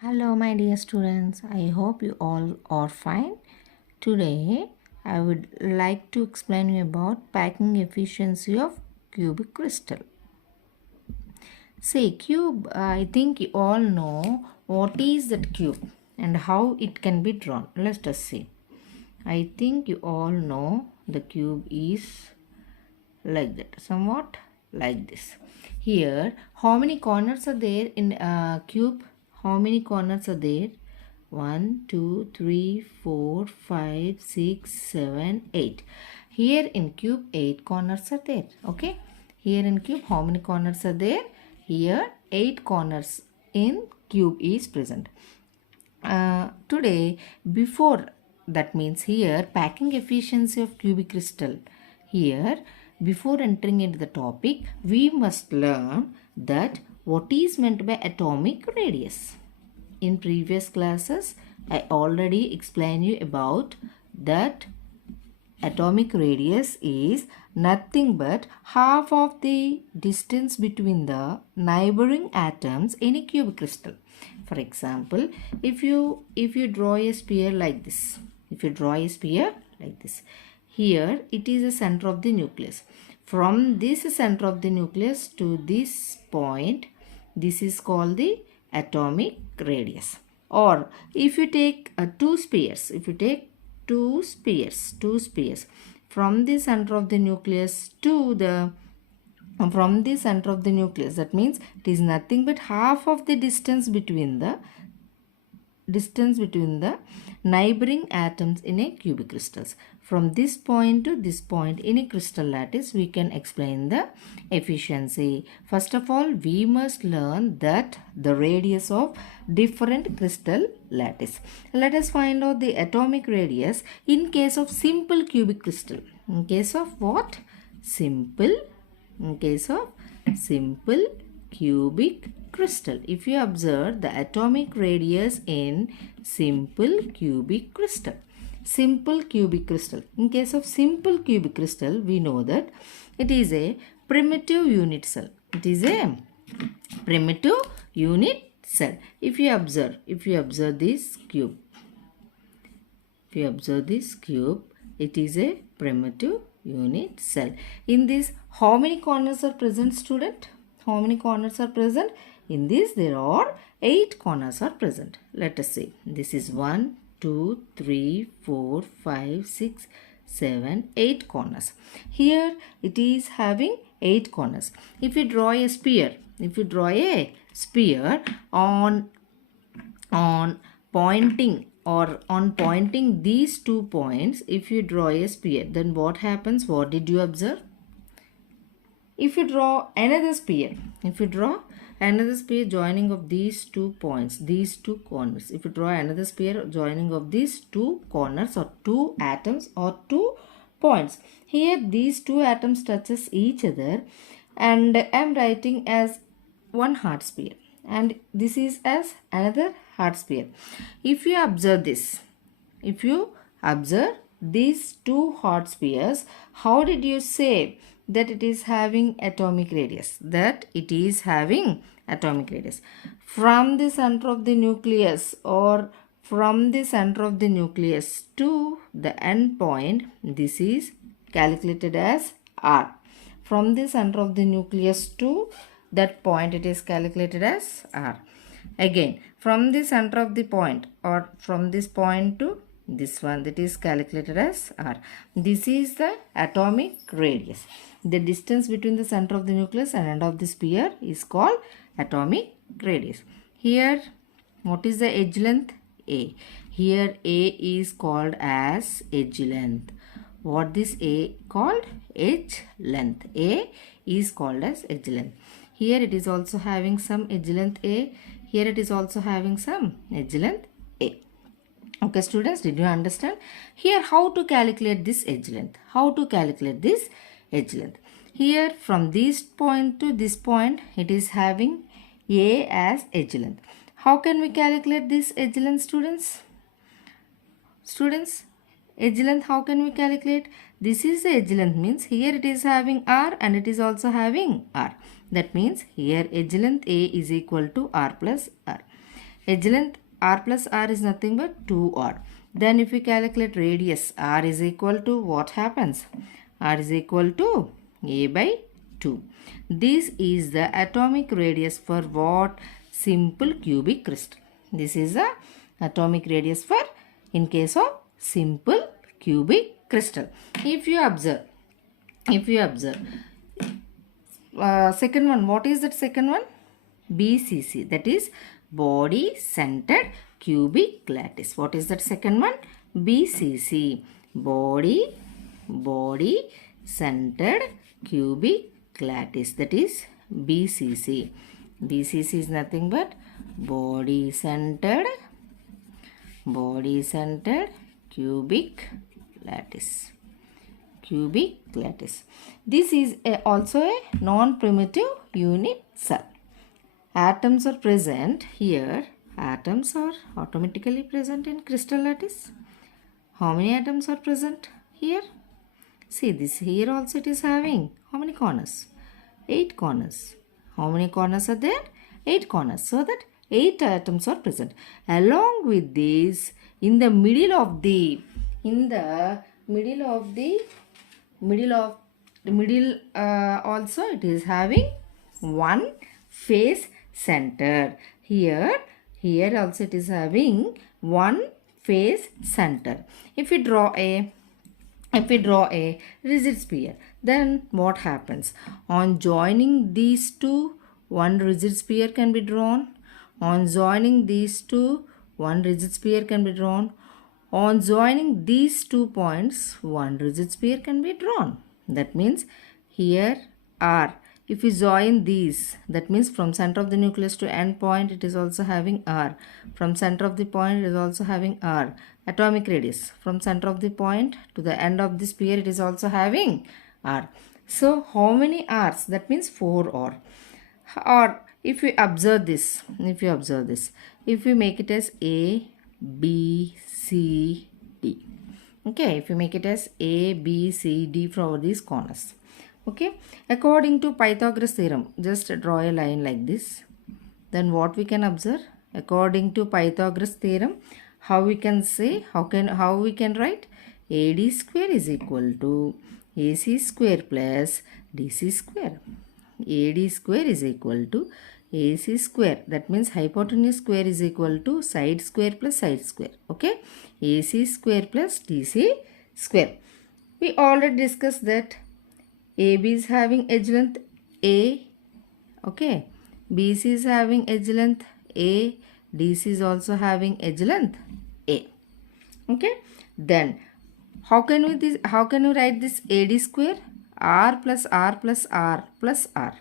Hello, my dear students. I hope you all are fine. Today, I would like to explain you about packing efficiency of cubic crystal. See, cube, I think you all know what is that cube and how it can be drawn. Let's just see. I think you all know the cube is like that, somewhat like this. Here, how many corners are there in a cube? How many corners are there? 1, 2, 3, 4, 5, 6, 7, 8. Here in cube, 8 corners are there. Okay. Here in cube, how many corners are there? Here, 8 corners in cube is present. Today, before that means here, packing efficiency of cubic crystal. Here, before entering into the topic, we must learn that what is meant by atomic radius. In previous classes, I already explained you about that atomic radius is nothing but half of the distance between the neighboring atoms in a cubic crystal. For example, if you draw a sphere like this, here it is the center of the nucleus. From this center of the nucleus to this point, this is called the atomic radius. Or if you take two spheres, two spheres from the center of the nucleus to the that means it is nothing but half of the distance between the neighboring atoms in a cubic crystals. From this point to this point in a crystal lattice, we can explain the efficiency. First of all, we must learn that the radius of different crystal lattice. Let us find out the atomic radius in case of simple cubic crystal. In case of what? In case of simple cubic crystal. If you observe the atomic radius in simple cubic crystal. In case of simple cubic crystal, we know that it is a primitive unit cell. It is a primitive unit cell. If you observe this cube, it is a primitive unit cell. In this, how many corners are present, student? How many corners are present? In this, there are 8 corners are present. Let us see. This is 1, 2, 3, 4, 5, 6, 7, 8 corners. Here it is having 8 corners. If you draw a sphere, on pointing these 2 points, if you draw a sphere, then what happens? What did you observe? If you draw another sphere joining of these 2 points, these 2 corners, if you draw another sphere joining of these 2 corners or 2 atoms or 2 points, here these 2 atoms touches each other, and I am writing as one hard sphere, and this is as another hard sphere. If you observe these 2 hard spheres, how did you say that it is having atomic radius? From the center of the nucleus to the end point, this is calculated as R. From the center of the nucleus to that point, it is calculated as R. Again, from the center of the point or from this point to this one, that is calculated as R. This is the atomic radius. The distance between the center of the nucleus and end of the sphere is called atomic radius. Here, what is the edge length? A. Here A is called as edge length. What this A called? Edge length. A is called as edge length. Here it is also having some edge length A. Here it is also having some edge length A. Okay, students, did you understand? Here, how to calculate this edge length? Here, from this point to this point, it is having A as edge length. How can we calculate this edge length, students? Edge length, how can we calculate? This is the edge length, means here it is having R and it is also having R. That means here edge length A is equal to R plus R. Edge length r plus r is nothing but 2r. Then if we calculate radius, r is equal to what happens? R is equal to a by 2. This is the atomic radius for what? Simple cubic crystal. This is the atomic radius for in case of simple cubic crystal. If you observe, second one, what is that second one? BCC, that is body centered cubic lattice. What is that second one? BCC, body centered cubic lattice, that is BCC. BCC is nothing but body centered cubic lattice. This is also a non-primitive unit cell. Atoms are present here. Atoms are automatically present in crystal lattice. How many atoms are present here? See this, here also it is having how many corners? 8 corners. How many corners are there? 8 corners. So that 8 atoms are present. Along with this, in the middle also it is having one face center. Here also it is having one face center. If we draw a rigid sphere, then what happens? On joining these two, one rigid sphere can be drawn. On joining these two, one rigid sphere can be drawn. On joining these 2 points, one rigid sphere can be drawn. That means here R. If we join these, that means from center of the nucleus to end point, it is also having R. From center of the point, it is also having R. Atomic radius. From center of the point to the end of the sphere, it is also having R. So, how many R's? That means 4 R. Or if we observe this, if we make it as A, B, C, D. Okay, if you make it as A, B, C, D from these corners. Okay, according to Pythagoras theorem, just draw a line like this. Then what we can observe? According to Pythagoras theorem, how we can say, how we can write? AD square is equal to AC square plus DC square. AD square is equal to AC square. That means hypotenuse square is equal to side square plus side square. Okay. AC square plus DC square. We already discussed that AB is having edge length A. Okay. BC is having edge length A. DC is also having edge length A. Okay. Then how can we write this AD square? R plus R plus R plus R.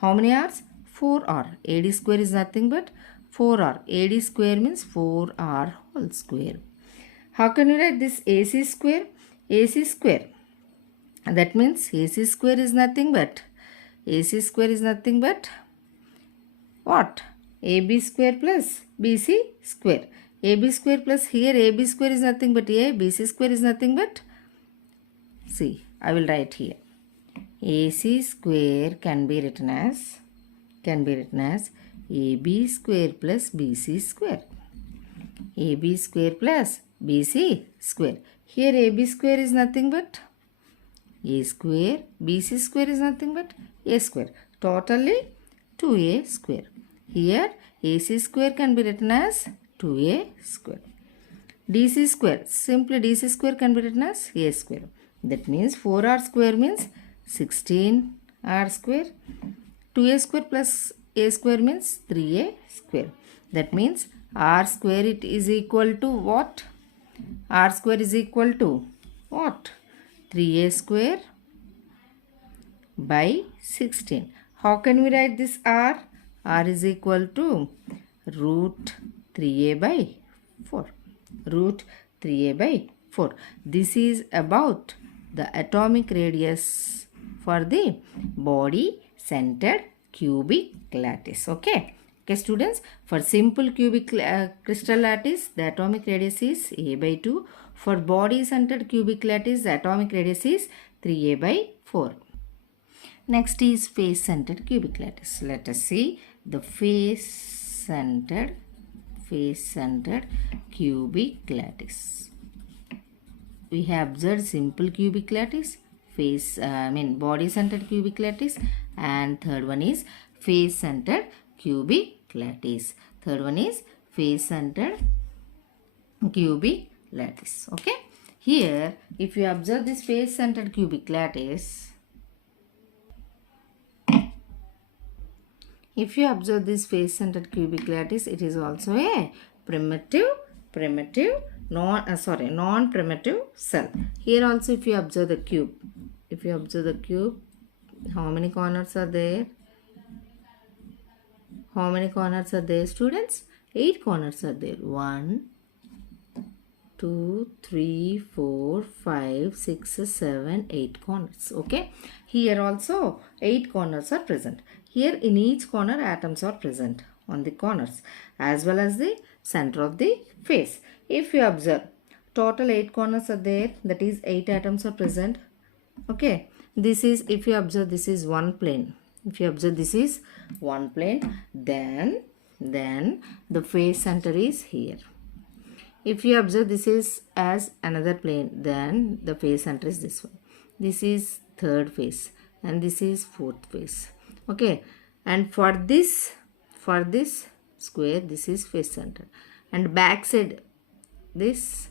How many R's? 4R. AD square is nothing but 4R. AD square means 4R whole square. How can we write this AC square? AC square. That means AC square is nothing but what? AB square plus BC square. AB square plus here AB square is nothing but A. BC square is nothing but, see, I will write here. AC square can be written as AB square plus BC square. AB square plus BC square. Here AB square is nothing but A square. BC square is nothing but A square. Totally 2A square. Here AC square can be written as 2A square. DC square. Simply DC square can be written as A square. That means 4R square means 16R square. 2A square plus A square means 3A square. That means R square it is equal to what? R square is equal to what? 3A square by 16. How can we write this R? R is equal to root 3A by 4. Root 3A by 4. This is about the atomic radius for the body centered cubic lattice. Okay. Okay, students, for simple cubic crystal lattice, the atomic radius is A by 2. For body centered cubic lattice, the atomic radius is 3A by 4. Next is face centered cubic lattice. Let us see the face centered face-centered cubic lattice. We have observed simple cubic lattice, body-centered cubic lattice, and third one is face-centered cubic lattice. Third one is face-centered cubic lattice. Okay. Here, if you observe this face-centered cubic lattice, it is also a non-primitive cell. Here also, if you observe the cube, how many corners are there? How many corners are there, students? 8 corners are there. 1, 2, 3, 4, 5, 6, 7, 8 corners. Okay. Here also 8 corners are present. Here in each corner atoms are present on the corners as well as the center of the face. If you observe, total 8 corners are there, that is 8 atoms are present. Okay. This is, if you observe, this is one plane. If you observe, this is one plane, then the face center is here. If you observe, this is as another plane, then the face center is this one. This is third face and this is fourth face. Okay. And for this square, this is face center. And back side, this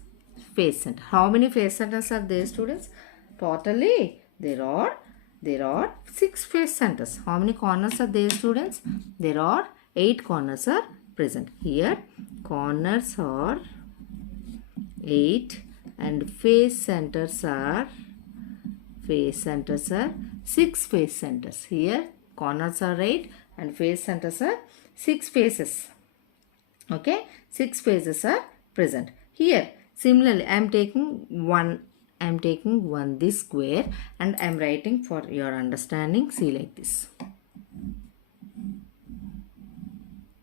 face center. How many face centers are there, students? Totally, there are 6 face centers. How many corners are there, students? There are 8 corners are present. Here, corners are 8 and face centers are 6 face centers. Here, corners are 8 and face centers are 6 faces. Okay, 6 faces are present. Here, similarly, I am taking one this square and I am writing for your understanding. See, like this.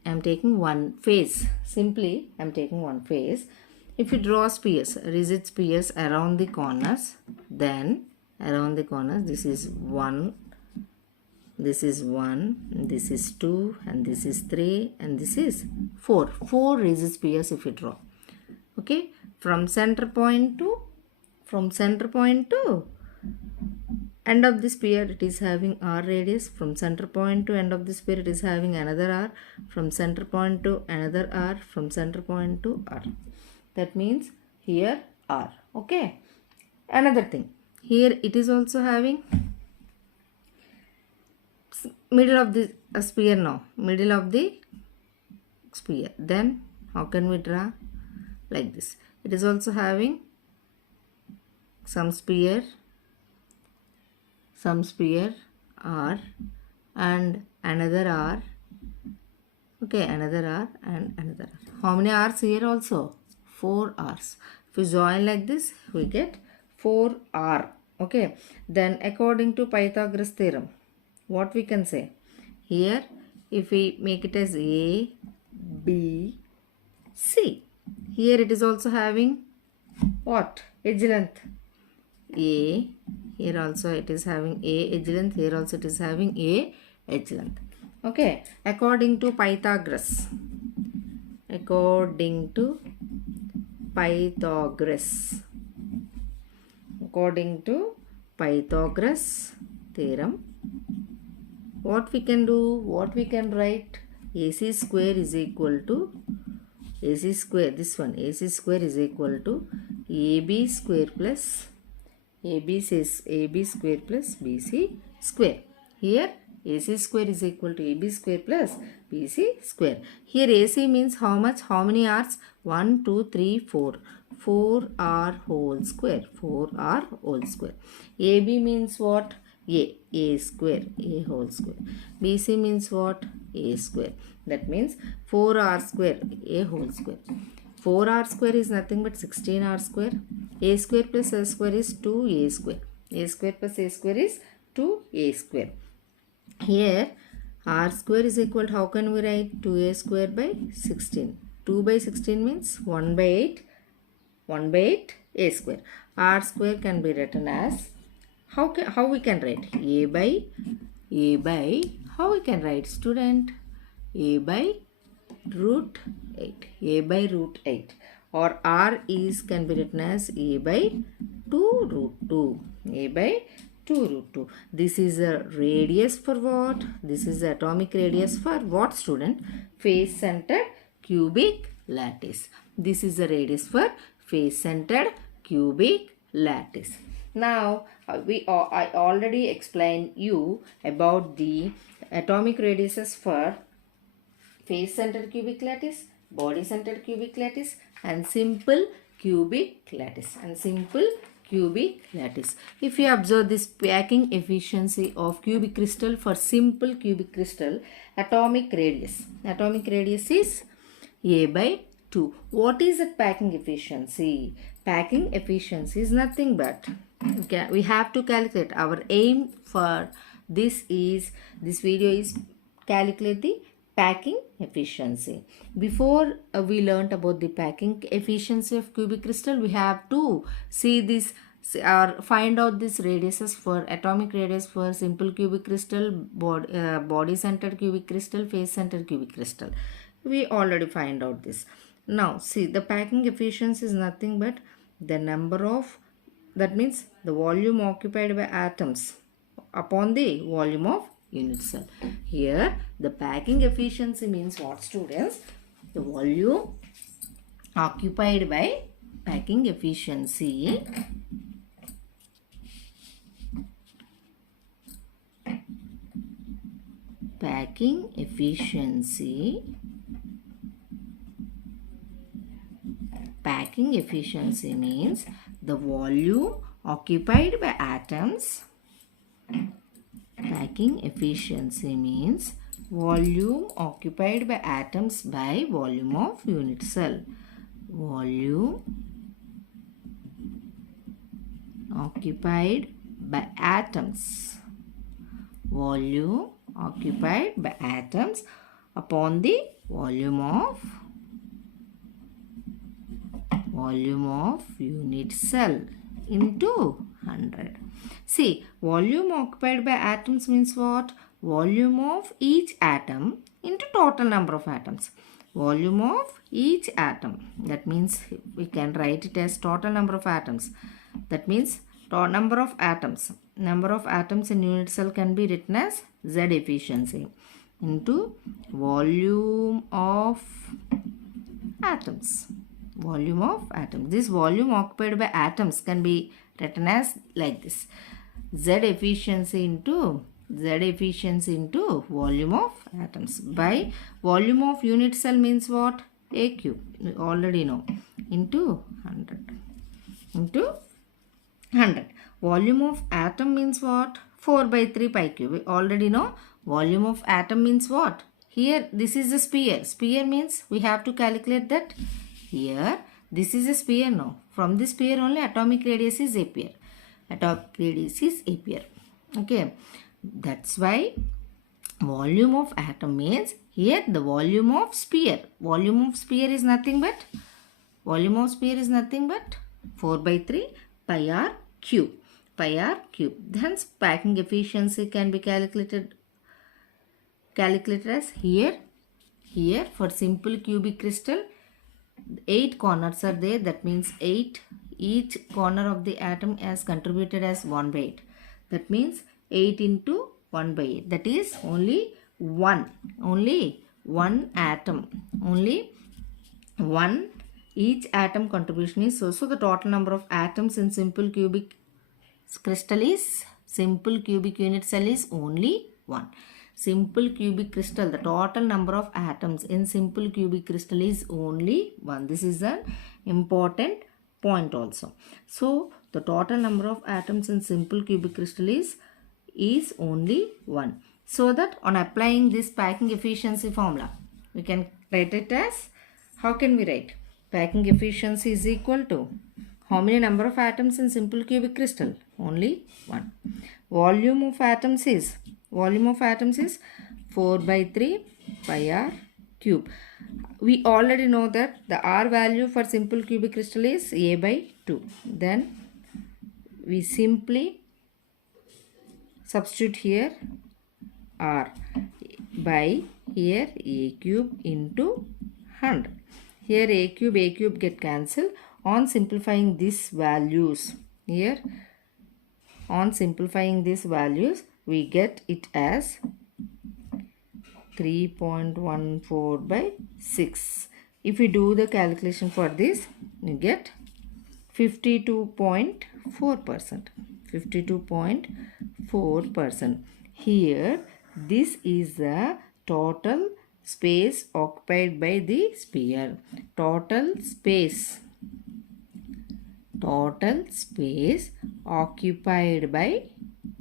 I am taking one face. Simply, I am taking one face. If you draw spheres, rigid spheres around the corners, then around the corners, this is 1, this is 1, this is 2, and this is 3, and this is 4. 4 rigid spheres if you draw. Okay, from center point to end of the sphere, it is having r radius. From center point to end of the sphere, it is having another r. From center point to another r. From center point to r. That means here r. Okay. Another thing. Here it is also having middle of the sphere now. Middle of the sphere. Then how can we draw? Like this. It is also having some sphere r and another r. Okay, another r and another r. How many r's here also? 4 r's. If we join like this, we get 4r. Okay. Then according to Pythagoras theorem, what we can say? Here, if we make it as A, B, C. Here it is also having what? Edge length. A. Here also it is having A edge length. Here also it is having A edge length. Okay. According to Pythagoras. According to Pythagoras theorem, what we can do? What we can write? AC square is equal to AC square. This one AC square is equal to AB square plus AB square plus BC square. Here AC square is equal to AB square plus BC square. Here AC means how much? How many r's? 1, 2, 3, 4. 4r whole square. 4r whole square. AB means what? A square. A whole square. BC means what? A square. That means 4r square. A whole square. 4r square is nothing but 16r square. A square plus a square is 2a square. A square plus a square is 2a square. Here r square is equal to, how can we write? 2a square by 16. 2 by 16 means 1 by 8. 1 by 8 a square. R square can be written as, how we can write? A by, how we can write, student? A by root 8. A by root 8. Or R is can be written as A by 2 root 2. A by 2 root 2. This is a radius for what? This is the atomic radius for what, student? Face-centered cubic lattice. This is the radius for face-centered cubic lattice. Now, I already explained you about the atomic radiuses for face-centered cubic lattice, body-centered cubic lattice, and simple cubic lattice. If you observe this packing efficiency of cubic crystal for simple cubic crystal, atomic radius is A by 2. What is the packing efficiency? Packing efficiency is nothing but we have to calculate. Our aim for this video is calculate the packing efficiency. Before we learnt about the packing efficiency of cubic crystal, we have to see this or find out this radiuses for atomic radius for simple cubic crystal, body centered cubic crystal, face centered cubic crystal. We already find out this. Now see, the packing efficiency is nothing but the number of, that means the volume occupied by atoms upon the volume of unit cell. Here the packing efficiency means what, students? The volume occupied by packing efficiency means the volume occupied by atoms. Packing efficiency means volume occupied by atoms by volume of unit cell. Volume occupied by atoms. Volume occupied by atoms upon the volume of unit cell into 100. See, volume occupied by atoms means what? Volume of each atom into total number of atoms. Volume of each atom. That means we can write it as total number of atoms. That means number of atoms. Number of atoms in unit cell can be written as Z efficiency into volume of atoms. Volume of atoms. This volume occupied by atoms can be written as like this. Z efficiency into volume of atoms by volume of unit cell means what? A cube. We already know. Into 100. Volume of atom means what? 4 by 3 pi cube. We already know. Volume of atom means what? Here this is a sphere. Sphere means we have to calculate that. Here this is a sphere now. From this sphere only atomic radius is appear. Okay. That's why volume of atom means here the volume of sphere. Volume of sphere is nothing but 4 by 3 pi r cube. Hence packing efficiency can be calculated as here for simple cubic crystal 8 corners are there. That means 8, each corner of the atom has contributed as 1 by 8. That means 8 into 1 by 8. That is only one atom. Only one, each atom contribution is so the total number of atoms in simple cubic unit cell is only 1. Simple cubic crystal, the total number of atoms in simple cubic crystal is only 1. This is an important point also. So the total number of atoms in simple cubic crystal is only 1. So that on applying this packing efficiency formula, we can write it as, how can we write? Packing efficiency is equal to how many number of atoms in simple cubic crystal? Only 1. Volume of atoms is 4 by 3 pi r cube. We already know that the r value for simple cubic crystal is A by 2. Then we simply substitute here r. by here a cube into 100. Here a cube get cancelled. On simplifying these values, here on simplifying these values, we get it as 3.14 by 6. If we do the calculation for this, we get 52.4%. 52.4%. Here, this is the total space occupied by the sphere. Total space occupied by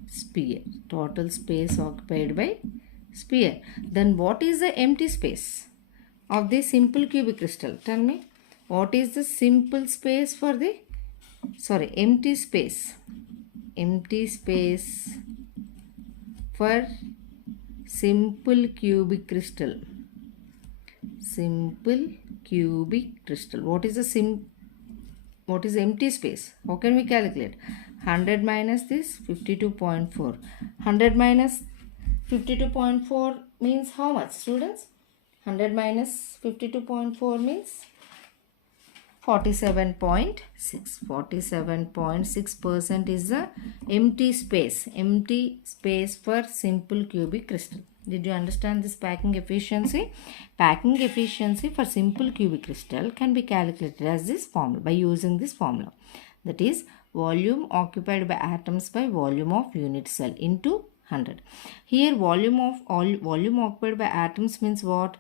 sphere. Total space occupied by sphere. Then what is the empty space of the simple cubic crystal? Tell me, what is the simple space for the empty space? Empty space for simple cubic crystal. Simple cubic crystal. What is empty space? How can we calculate? 100 minus this 52.4. 100 minus 52.4 means how much, students? 100 minus 52.4 means 47.6. 47.6% is the empty space. Empty space for simple cubic crystal. Did you understand this packing efficiency? Packing efficiency for simple cubic crystal can be calculated as this formula, by using this formula. That is volume occupied by atoms by volume of unit cell into 100. Here volume occupied by atoms means what?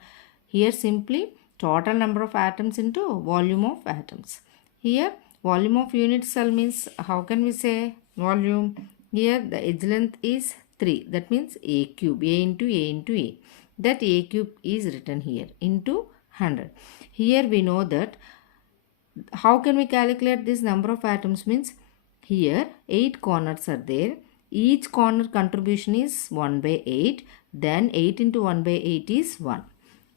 Here simply total number of atoms into volume of atoms. Here volume of unit cell means, how can we say volume? Here the edge length is 3. That means a cube. A into A into A. That A cube is written here into 100. Here we know that how can we calculate this number of atoms means, here 8 corners are there. Each corner contribution is 1 by 8. Then 8 into 1 by 8 is 1.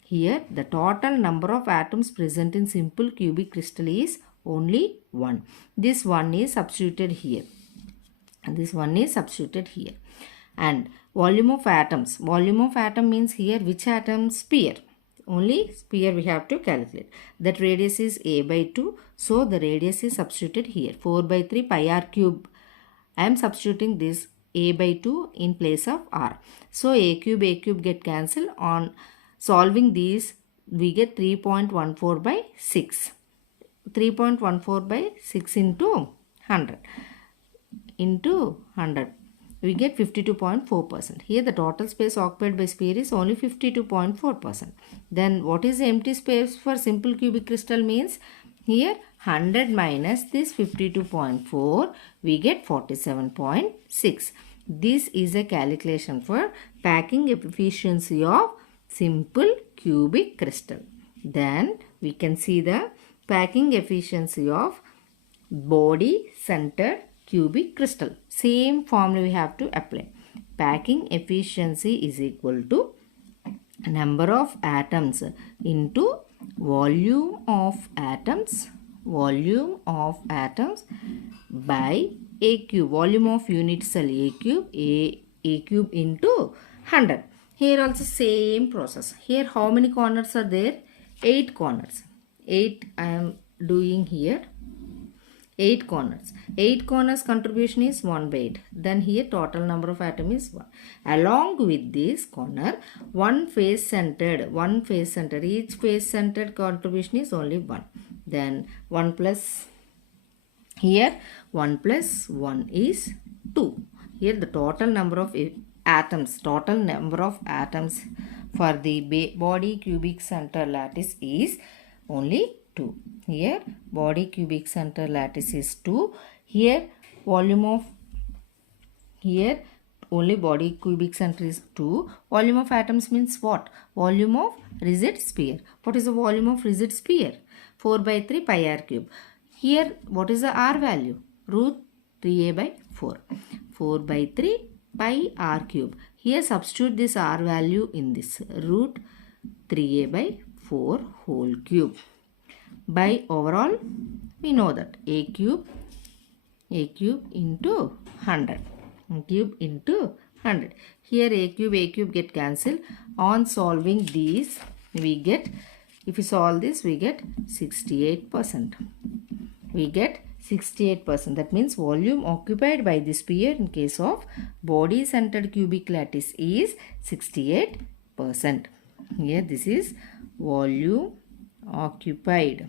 Here the total number of atoms present in simple cubic crystal is only 1. This 1 is substituted here. This 1 is substituted here. And volume of atoms. Volume of atom means here which atom? Sphere. Only sphere we have to calculate. That radius is a by 2. So the radius is substituted here. 4 by 3 pi r cube. I am substituting this a by 2 in place of r. So a cube get cancelled. On solving these, we get 3.14 by 6. 3.14 by 6 into 100. Into 100. We get 52.4%. Here the total space occupied by sphere is only 52.4%. Then what is the empty space for simple cubic crystal means? Here 100 minus this 52.4, we get 47.6. This is a calculation for packing efficiency of simple cubic crystal. Then we can see the packing efficiency of body centered cubic crystal. Same formula we have to apply. Packing efficiency is equal to number of atoms into volume of atoms by a cube. Volume of unit cell a cube into 100. Here also same process. Here how many corners are there? 8 corners. 8 I am doing here. 8 corners. 8 corners contribution is 1 by 8. Then here total number of atom is 1. Along with this corner, one face centered. Each face centered contribution is only 1. Then 1 plus, here 1 plus 1 is 2. Here the total number of atoms for the body cubic center lattice is only 2. Here body cubic center lattice is 2. Here volume of, here only body cubic center is 2. Volume of atoms means what? Volume of rigid sphere. What is the volume of rigid sphere? 4 by 3 pi r cube. Here what is the r value? Root 3a by 4. 4 by 3 pi r cube. Here substitute this r value in this. Root 3a by 4 whole cube. By overall, we know that a cube into 100. Cube into 100. Here a cube get cancelled. On solving these, we get, if we solve this, we get 68%. We get 68%. That means volume occupied by the sphere in case of body centered cubic lattice is 68%. Here this is volume occupied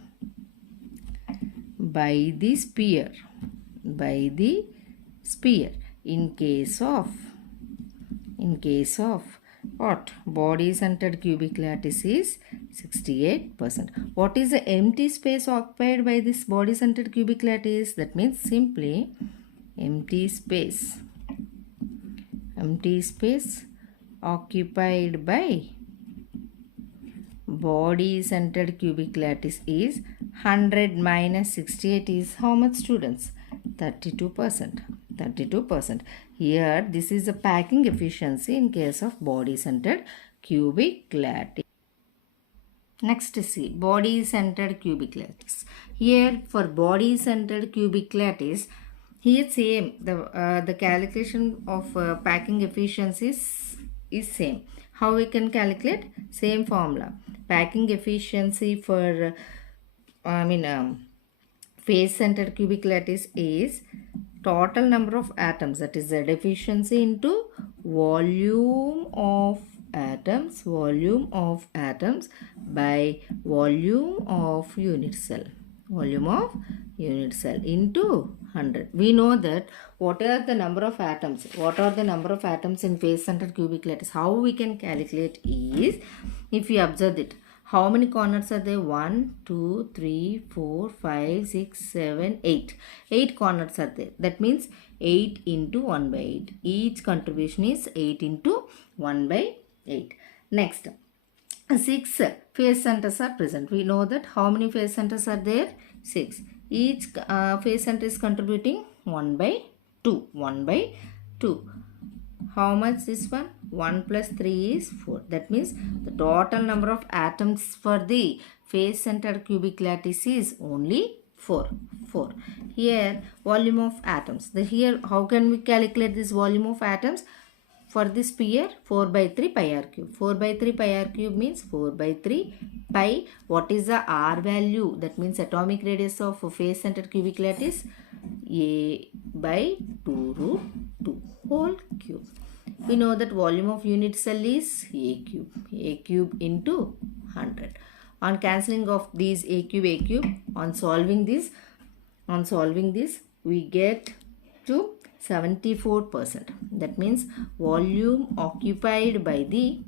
by the sphere in case of what? Body centered cubic lattice is 68%. What is the empty space occupied by this body centered cubic lattice? That means simply empty space occupied by body centered cubic lattice is 100 minus 68 is how much, students? 32%. 32%. Here this is the packing efficiency in case of body centered cubic lattice. Next, see body centered cubic lattice. Here for body centered cubic lattice, here same the calculation of packing efficiencies is same. How we can calculate? Same formula. Packing efficiency for face centered cubic lattice is total number of atoms, that is Z efficiency, into volume of atoms by volume of unit cell into 100. We know that what are the number of atoms in face centered cubic lattice. How we can calculate is, if we observe it, how many corners are there? 1, 2, 3, 4, 5, 6, 7, 8. 8 corners are there. That means 8 into 1 by 8. Each contribution is 8 into 1 by 8. Next, 6 face centers are present. We know that how many face centers are there? 6. Each face center is contributing 1 by 2. 1 by 2. How much this one? 1 plus 3 is 4. That means the total number of atoms for the face centered cubic lattice is only 4. Here volume of atoms. Here how can we calculate this volume of atoms? For this sphere, 4 by 3 pi r cube. 4 by 3 pi r cube means 4 by 3 pi. What is the r value? That means atomic radius of face centered cubic lattice, a by 2 root 2 whole cube. We know that volume of unit cell is a cube into 100. On cancelling of these a cube, on solving this, we get to 74%. That means volume occupied by the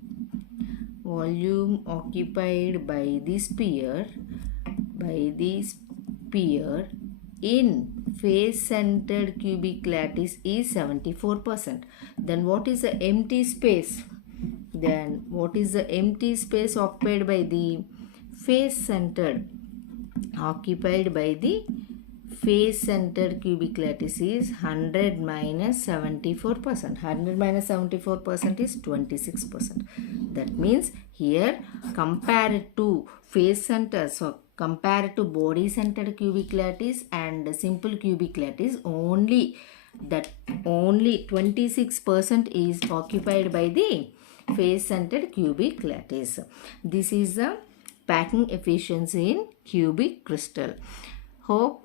sphere in face centered cubic lattice is 74%. Then what is the empty space? Occupied by the face centered cubic lattice is 100 minus 74%. 100 minus 74% is 26%. That means here compared to face center, so compared to body centered cubic lattice and simple cubic lattice, only 26% is occupied by the face centered cubic lattice. This is the packing efficiency in cubic crystal. Hope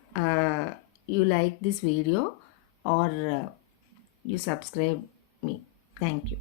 you like this video or you subscribe me. Thank you.